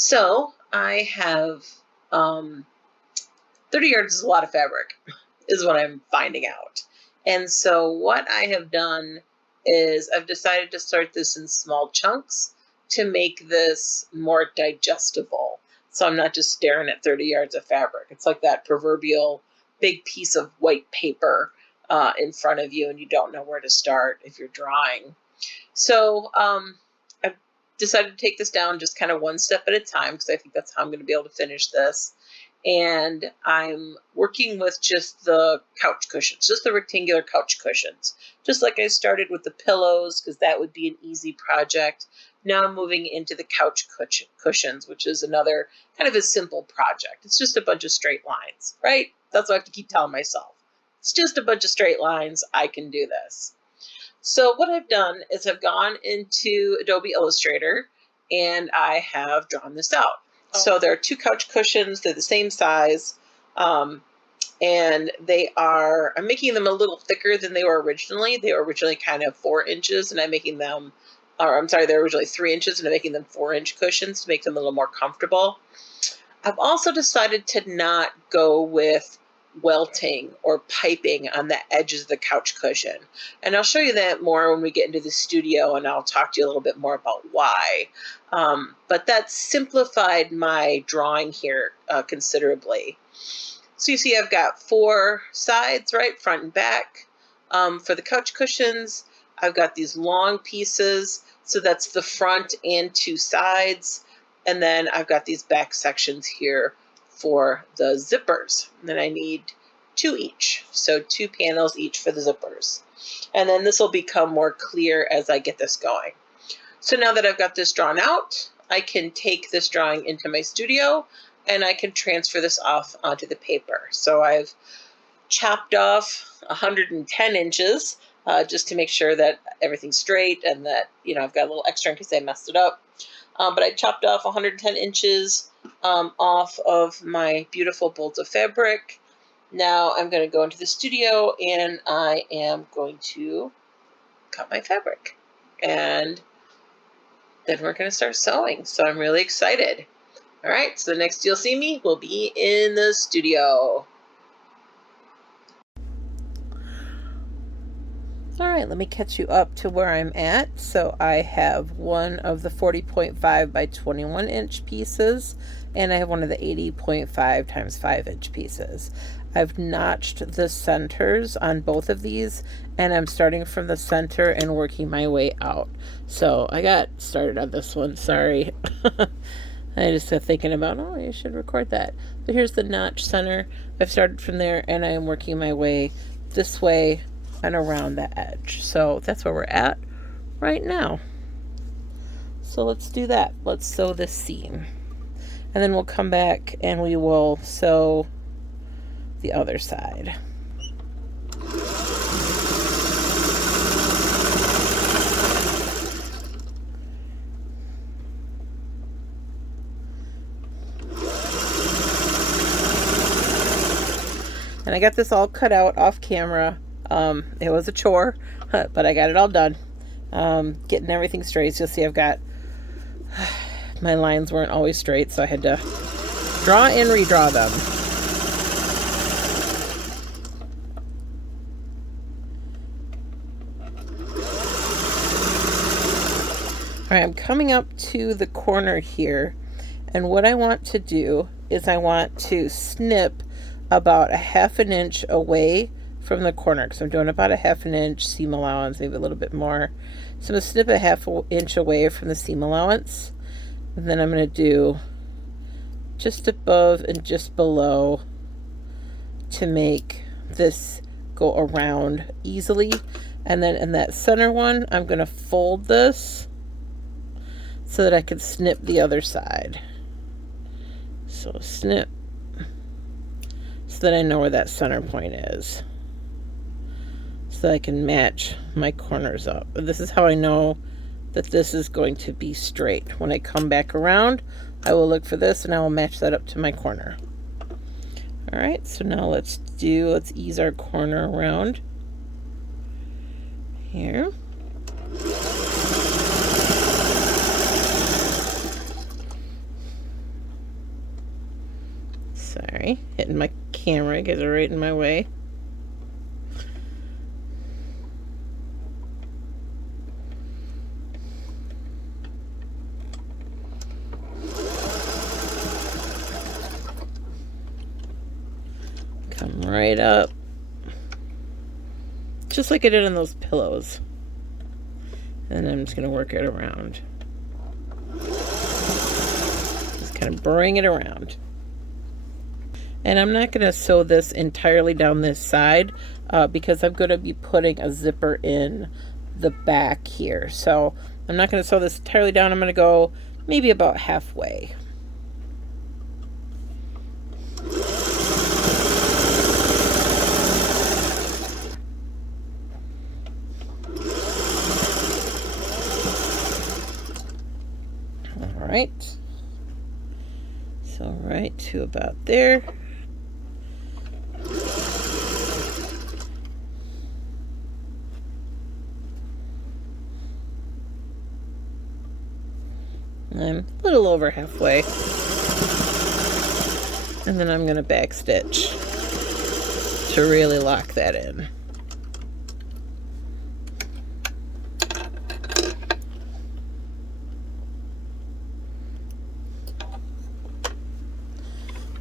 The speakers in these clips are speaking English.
So I have 30 yards is a lot of fabric, is what I'm finding out. And so what I have done is I've decided to start this in small chunks to make this more digestible. So I'm not just staring at 30 yards of fabric. It's like that proverbial big piece of white paper in front of you, and you don't know where to start if you're drawing. So I've decided to take this down just kind of one step at a time because I think that's how I'm going to be able to finish this. And I'm working with just the couch cushions, just the rectangular couch cushions, just like I started with the pillows because that would be an easy project. Now I'm moving into the couch cushions, which is another kind of a simple project. It's just a bunch of straight lines, right? That's what I have to keep telling myself. It's just a bunch of straight lines. I can do this. So what I've done is I've gone into Adobe Illustrator and I have drawn this out. So there are two couch cushions. They're the same size. And I'm making them a little thicker than they were originally. They were originally kind of 4 inches and they're originally 3 inches and I'm making them 4-inch cushions to make them a little more comfortable. I've also decided to not go with welting or piping on the edges of the couch cushion. And I'll show you that more when we get into the studio and I'll talk to you a little bit more about why. But that simplified my drawing here considerably. So you see I've got 4 sides, right? Front and back. For the couch cushions, I've got these long pieces. So that's the front and 2 sides. And then I've got these back sections here for the zippers. And then I need 2 each. So 2 panels each for the zippers. And then this will become more clear as I get this going. So now that I've got this drawn out, I can take this drawing into my studio and I can transfer this off onto the paper. So I've chopped off 110 inches just to make sure that everything's straight and that, I've got a little extra in case I messed it up. But I chopped off 110 inches off of my beautiful bolt of fabric. Now I'm going to go into the studio and I am going to cut my fabric. And then we're going to start sewing. So I'm really excited. All right, so the next you'll see me will be in the studio. All right, let me catch you up to where I'm at. So I have one of the 40.5 by 21 inch pieces, and I have one of the 80.5 times 5 inch pieces. I've notched the centers on both of these, and I'm starting from the center and working my way out. So I got started on this one, sorry. I just got thinking about, you should record that. But here's the notch center. I've started from there, and I am working my way this way and around the edge. So that's where we're at right now. So let's do that. Let's sew this seam. And then we'll come back and we will sew the other side. And I got this all cut out off camera. It was a chore, but I got it all done. Getting everything straight. So you'll see I've got, my lines weren't always straight, so I had to draw and redraw them. All right, I'm coming up to the corner here, and what I want to do is I want to snip about 1/2 inch away from the corner, because I'm doing about 1/2 inch seam allowance, maybe a little bit more. So I'm going to snip 1/2 inch away from the seam allowance, and then I'm going to do just above and just below to make this go around easily. And then in that center one, I'm going to fold this so that I can snip the other side. So snip, so that I know where that center point is, so that I can match my corners up. This is how I know that this is going to be straight. When I come back around, I will look for this and I will match that up to my corner. All right, so now let's ease our corner around here. Sorry, hitting my camera, you guys are right in my way. Come right up. Just like I did on those pillows. And I'm just going to work it around. Just kind of bring it around. And I'm not going to sew this entirely down this side because I'm going to be putting a zipper in the back here. So I'm not going to sew this entirely down. I'm going to go maybe about halfway. All right. So right to about there. I'm a little over halfway. And then I'm going to back stitch to really lock that in.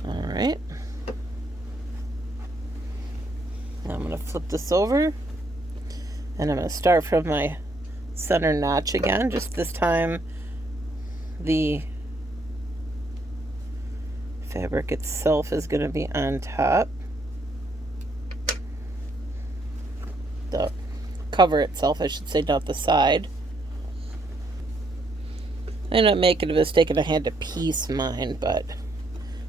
All right. Now I'm going to flip this over and I'm going to start from my center notch again. Just this time the fabric itself is going to be on top. The cover itself, I should say, not the side. I ended up making a mistake and I had to piece mine, but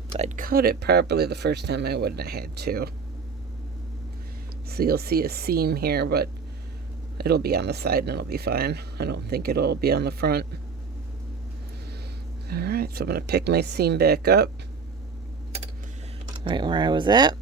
if I'd cut it properly the first time, I wouldn't have had to. So you'll see a seam here, but it'll be on the side and it'll be fine. I don't think it'll be on the front. Alright, so I'm going to pick my seam back up right where I was at.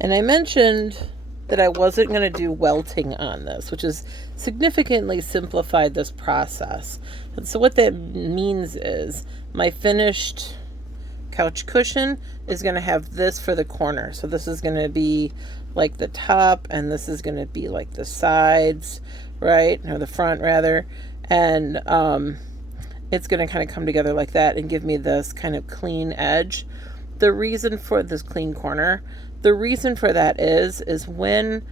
And I mentioned that I wasn't going to do welting on this, which has significantly simplified this process. And so what that means is my finished couch cushion is going to have this for the corner. So this is going to be like the top, and this is going to be like the sides, right? Or the front, rather. And it's going to kind of come together like that and give me this kind of clean edge. The reason for this clean corner, the reason for that is when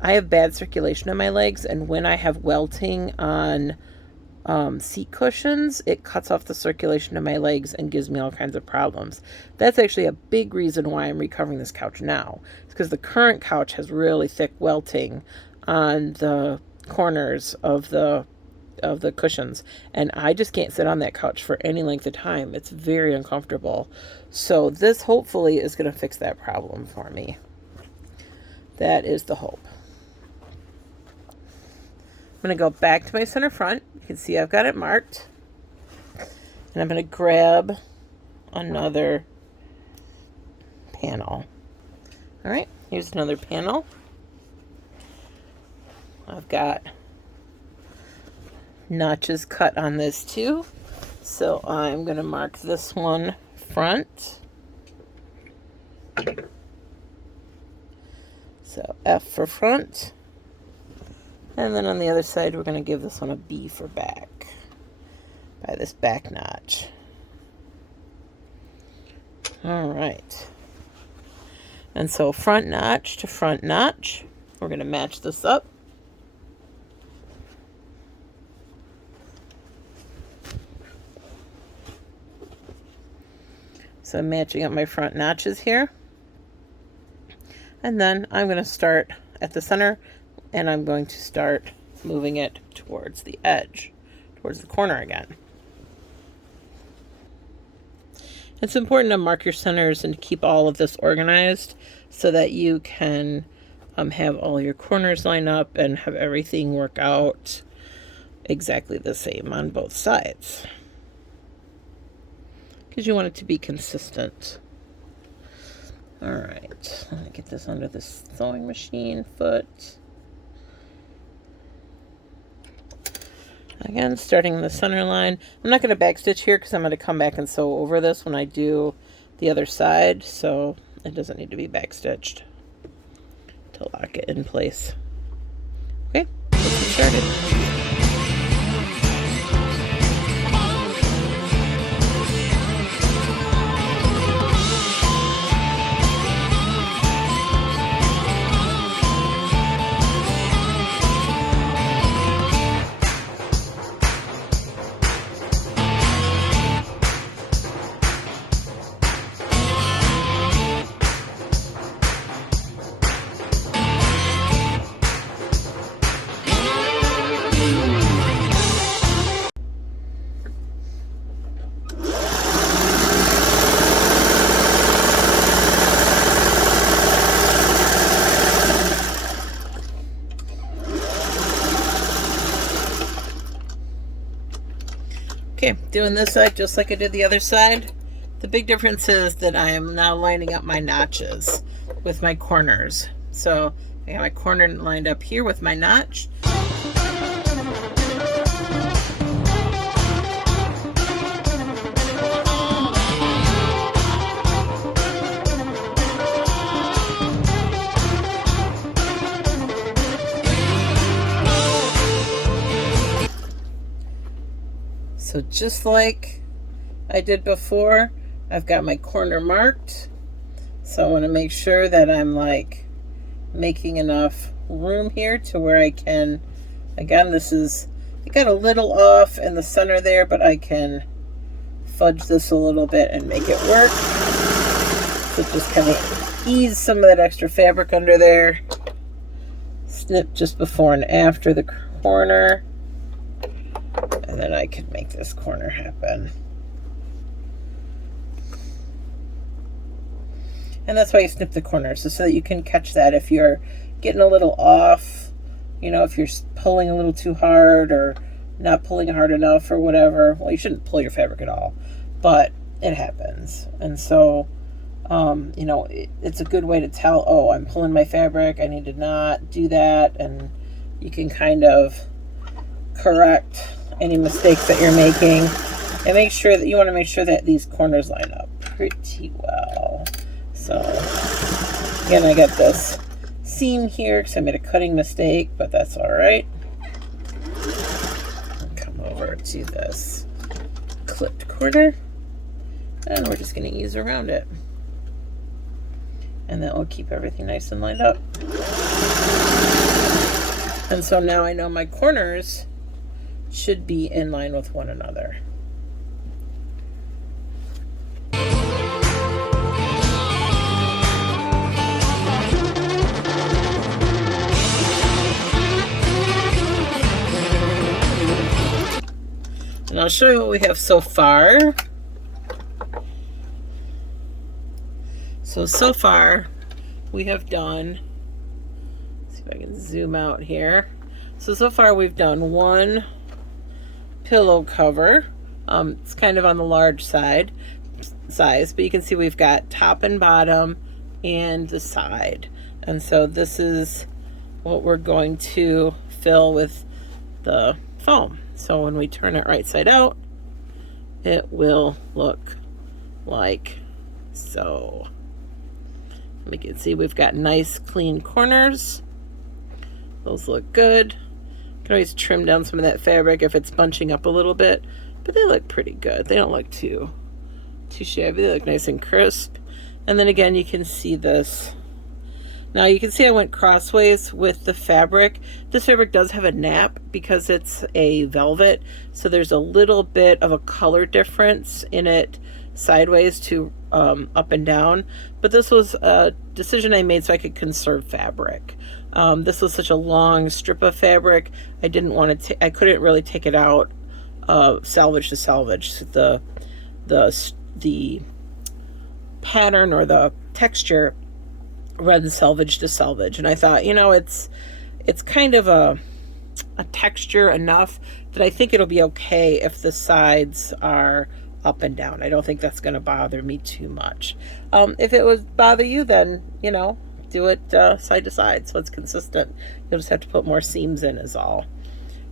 I have bad circulation in my legs and when I have welting on seat cushions, it cuts off the circulation in my legs and gives me all kinds of problems. That's actually a big reason why I'm recovering this couch now. It's because the current couch has really thick welting on the corners of the cushions, and I just can't sit on that couch for any length of time. It's very uncomfortable. So this hopefully is going to fix that problem for me. That is the hope. I'm going to go back to my center front. You can see I've got it marked. And I'm going to grab another panel. All right, here's another panel. I've got notches cut on this too. So I'm going to mark this one front. So F for front. And then on the other side, we're going to give this one a B for back by this back notch. All right. And so front notch to front notch. We're going to match this up. So I'm matching up my front notches here. And then I'm going to start at the center, and I'm going to start moving it towards the edge, towards the corner again. It's important to mark your centers and to keep all of this organized so that you can have all your corners line up and have everything work out exactly the same on both sides, because you want it to be consistent. All right, let me get this under this sewing machine foot. Again, starting in the center line. I'm not going to backstitch here because I'm going to come back and sew over this when I do the other side, so it doesn't need to be backstitched to lock it in place. Okay, let's get started. Okay, doing this side just like I did the other side. The big difference is that I am now lining up my notches with my corners. So I got my corner lined up here with my notch. So just like I did before, I've got my corner marked. So I want to make sure that I'm like making enough room here to where I can, again, this is, I got a little off in the center there, but I can fudge this a little bit and make it work. So just kind of ease some of that extra fabric under there. Snip just before and after the corner. And then I can make this corner happen. And that's why you snip the corners, so that you can catch that if you're getting a little off, you know, if you're pulling a little too hard or not pulling hard enough or whatever. Well, you shouldn't pull your fabric at all, but it happens. And so, you know, it's a good way to tell, oh, I'm pulling my fabric, I need to not do that. And you can kind of correct any mistakes that you're making, and make sure that you want to make sure that these corners line up pretty well. So again, I got this seam here because I made a cutting mistake, but that's all right. Come over to this clipped corner, and we're just going to ease around it, and that will keep everything nice and lined up. And so now I know my corners should be in line with one another. And I'll show you what we have so far. So far we have done, let's see if I can zoom out here. So far we've done one pillow cover. It's kind of on the large size, but you can see we've got top and bottom and the side. And so this is what we're going to fill with the foam. So when we turn it right side out, it will look like so. We can see we've got nice clean corners. Those look good. You can always trim down some of that fabric if it's bunching up a little bit, but they look pretty good. They don't look too shabby. They look nice and crisp. And then again, you can see this. Now you can see I went crossways with the fabric. This fabric does have a nap because it's a velvet, so there's a little bit of a color difference in it sideways to up and down, but this was a decision I made so I could conserve fabric. This was such a long strip of fabric. I didn't want to. I couldn't really take it out, salvage to salvage. The pattern or the texture runs salvage to salvage, and I thought, you know, it's kind of a texture enough that I think it'll be okay if the sides are up and down. I don't think that's going to bother me too much. If it would bother you, then, you know, do it side to side so it's consistent. You'll just have to put more seams in is all,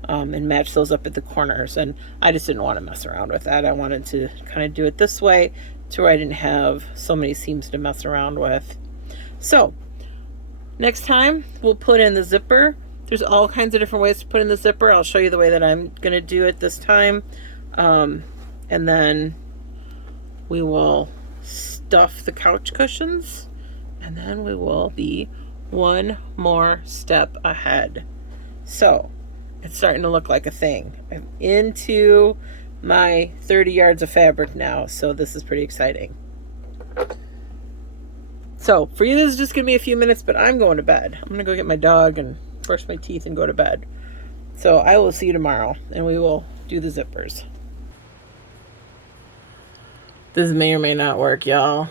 and match those up at the corners. And I just didn't want to mess around with that. I wanted to kind of do it this way to where I didn't have so many seams to mess around with. So next time we'll put in the zipper. There's all kinds of different ways to put in the zipper. I'll show you the way that I'm going to do it this time. And then we will stuff the couch cushions, and then we will be one more step ahead. So it's starting to look like a thing. I'm into my 30 yards of fabric now, so this is pretty exciting. So for you, this is just going to be a few minutes, but I'm going to bed. I'm going to go get my dog and brush my teeth and go to bed. So I will see you tomorrow, and we will do the zippers. This may or may not work, y'all.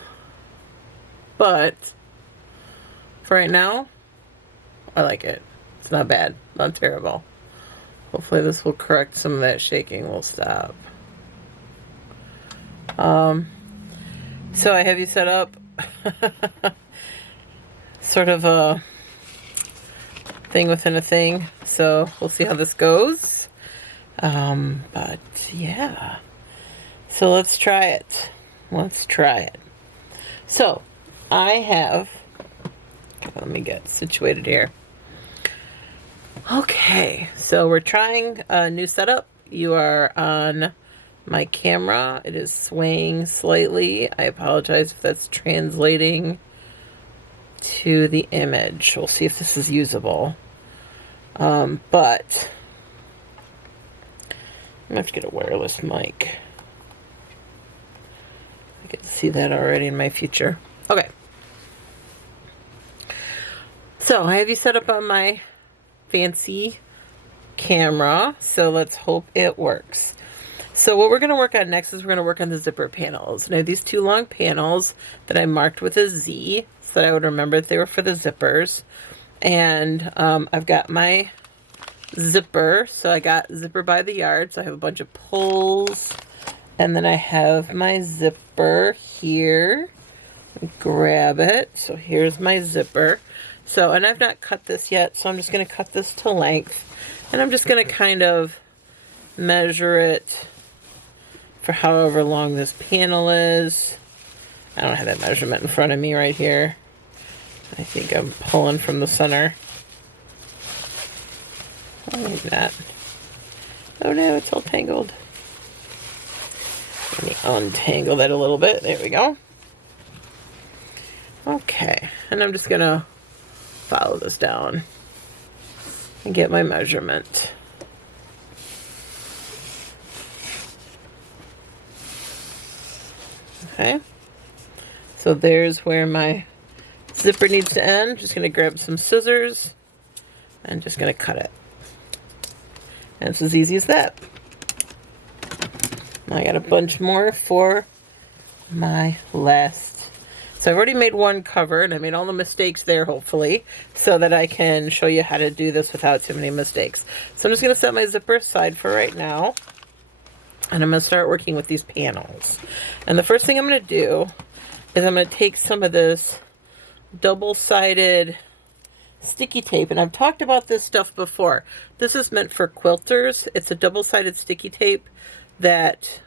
But for right now, I like it. It's not bad. Not terrible. Hopefully this will correct some of that shaking. Will stop. So I have you set up sort of a thing within a thing. So we'll see how this goes. But yeah. So let's try it. Let's try it. So I have, let me get situated here. Okay, so we're trying a new setup. You are on my camera. It is swaying slightly. I apologize if that's translating to the image. We'll see if this is usable. But I'm gonna have to get a wireless mic. I get to see that already in my future. Okay. So I have you set up on my fancy camera. So let's hope it works. So what we're going to work on next is we're going to work on the zipper panels. And I have these two long panels that I marked with a Z so that I would remember that they were for the zippers. And I've got my zipper. So I got zipper by the yard. So I have a bunch of pulls. And then I have my zipper here. Grab it. So here's my zipper. So, and I've not cut this yet, so I'm just going to cut this to length. And I'm just going to kind of measure it for however long this panel is. I don't have that measurement in front of me right here. I think I'm pulling from the center. Oh, maybe not. Oh no, it's all tangled. Let me untangle that a little bit. There we go. Okay, and I'm just going to follow this down and get my measurement. Okay, so there's where my zipper needs to end. Just going to grab some scissors and just going to cut it. And it's as easy as that. I got a bunch more for my last. So I've already made one cover, and I made all the mistakes there, hopefully, so that I can show you how to do this without too many mistakes. So I'm just going to set my zipper aside for right now, and I'm going to start working with these panels. And the first thing I'm going to do is I'm going to take some of this double-sided sticky tape, and I've talked about this stuff before. This is meant for quilters. It's a double-sided sticky tape that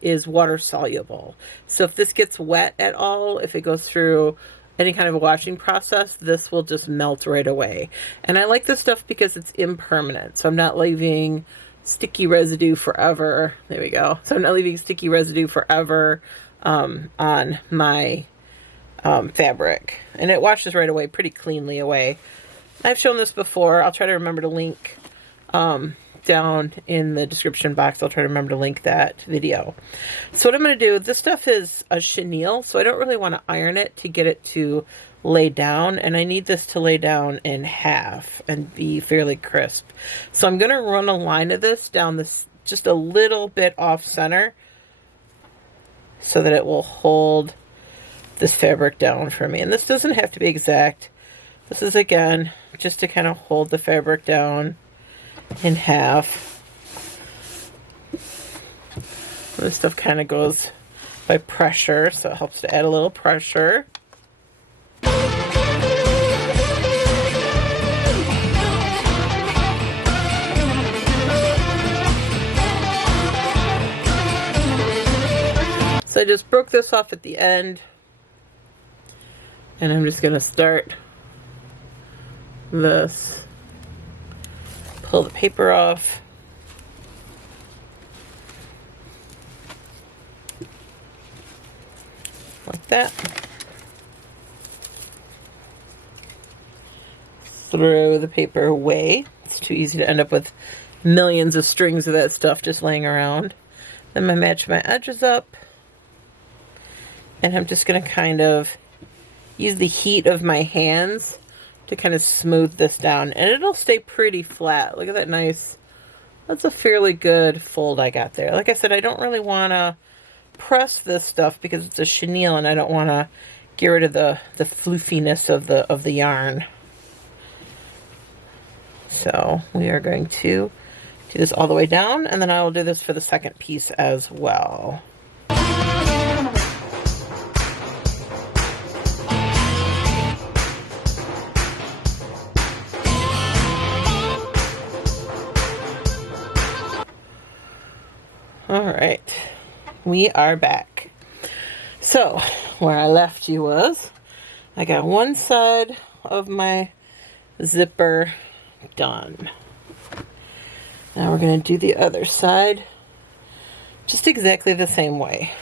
is water soluble. So if this gets wet at all, if it goes through any kind of a washing process, this will just melt right away. And I like this stuff because it's impermanent. So I'm not leaving sticky residue forever. There we go. So I'm not leaving sticky residue forever on my fabric. And it washes right away, pretty cleanly away. I've shown this before. I'll try to remember to link down in the description box. I'll try to remember to link that video. So what I'm going to do, this stuff is a chenille, so I don't really want to iron it to get it to lay down, and I need this to lay down in half and be fairly crisp. So I'm going to run a line of this down this just a little bit off center so that it will hold this fabric down for me. And this doesn't have to be exact. This is, again, just to kind of hold the fabric down in half. This stuff kind of goes by pressure, so it helps to add a little pressure. So I just broke this off at the end, and I'm just going to start this, pull the paper off, like that, throw the paper away. It's too easy to end up with millions of strings of that stuff just laying around. Then I match my edges up, and I'm just going to kind of use the heat of my hands to kind of smooth this down, and it'll stay pretty flat. Look at that nice, that's a fairly good fold I got there. Like I said, I don't really want to press this stuff because it's a chenille, and I don't want to get rid of the floofiness of the yarn. So we are going to do this all the way down, and then I will do this for the second piece as well. All right, we are back. So where I left you was, I got one side of my zipper done. Now we're going to do the other side just exactly the same way.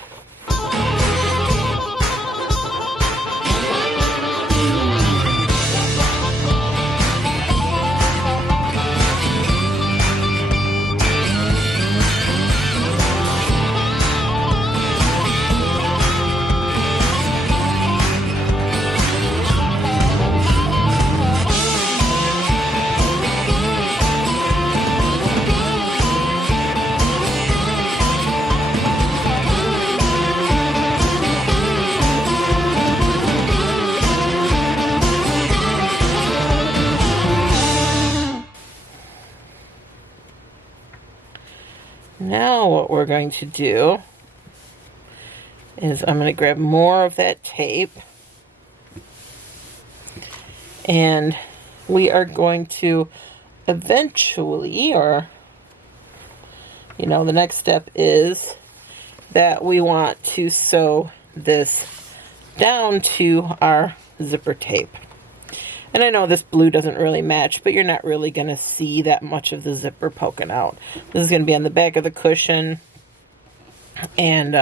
Now what we're going to do is I'm going to grab more of that tape, and we are going to eventually, or the next step is that we want to sew this down to our zipper tape. And I know this blue doesn't really match, but you're not really going to see that much of the zipper poking out. This is going to be on the back of the cushion, and,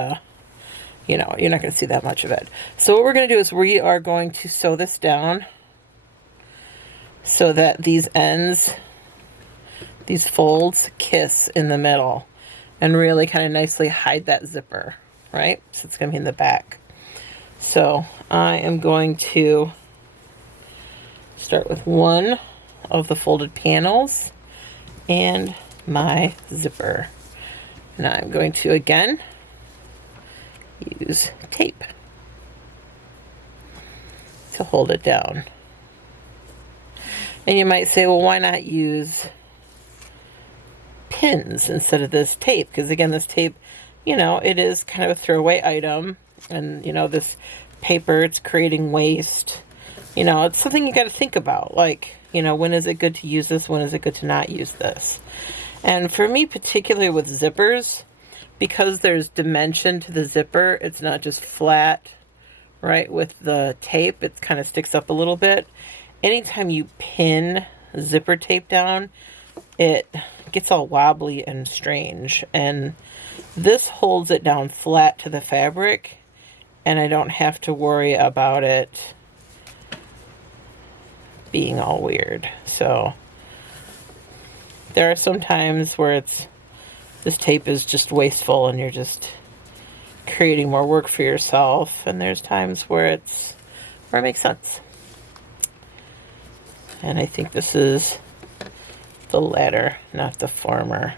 you're not going to see that much of it. So what we're going to do is we are going to sew this down so that these ends, these folds, kiss in the middle and really kind of nicely hide that zipper, right? So it's going to be in the back. So I am going to start with one of the folded panels and my zipper. Now I'm going to again use tape to hold it down. And you might say, well, why not use pins instead of this tape? Because again, this tape, it is kind of a throwaway item, and this paper, it's creating waste. It's something you got to think about, like, when is it good to use this, when is it good to not use this. And for me, particularly with zippers, because there's dimension to the zipper, it's not just flat, right? With the tape, it kind of sticks up a little bit. Anytime you pin zipper tape down, it gets all wobbly and strange. And this holds it down flat to the fabric, and I don't have to worry about it being all weird. So there are some times where this tape is just wasteful and you're just creating more work for yourself, and there's times where it makes sense. And I think this is the latter, not the former.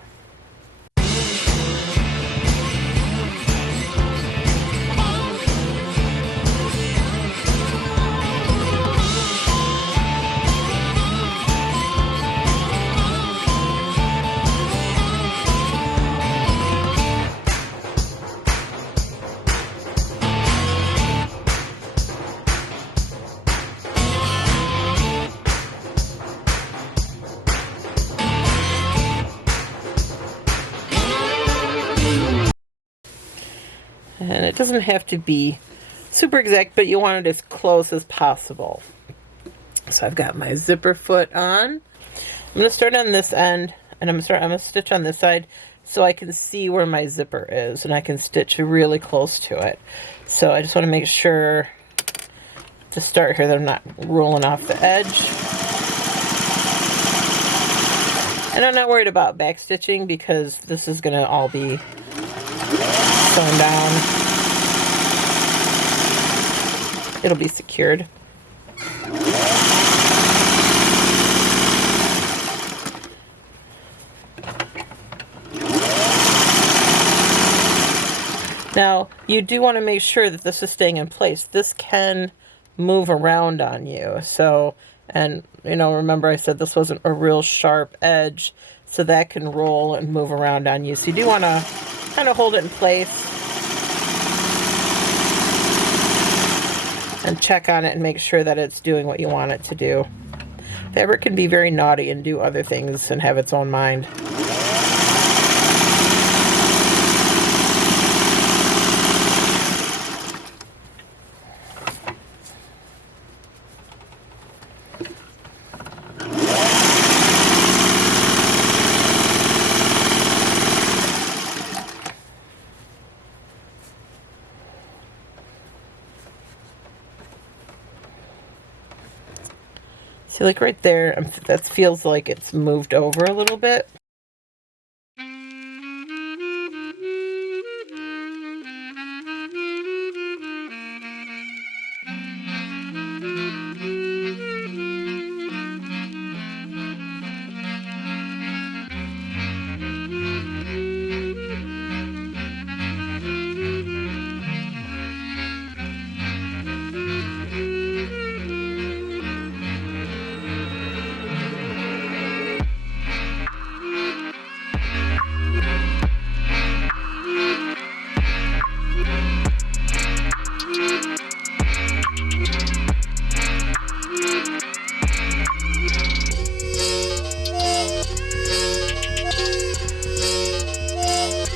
And it doesn't have to be super exact, but you want it as close as possible. So I've got my zipper foot on. I'm going to start on this end, and I'm going to stitch on this side so I can see where my zipper is, and I can stitch really close to it. So I just want to make sure to start here that I'm not rolling off the edge. And I'm not worried about back stitching because this is going to all be sewn down. It'll be secured. Now, you do want to make sure that this is staying in place. This can move around on you. So, and you know, remember I said this wasn't a real sharp edge, so that can roll and move around on you. So you do want to kind of hold it in place and check on it and make sure that it's doing what you want it to do. Fabric can be very naughty and do other things and have its own mind. See, like right there, that feels like it's moved over a little bit.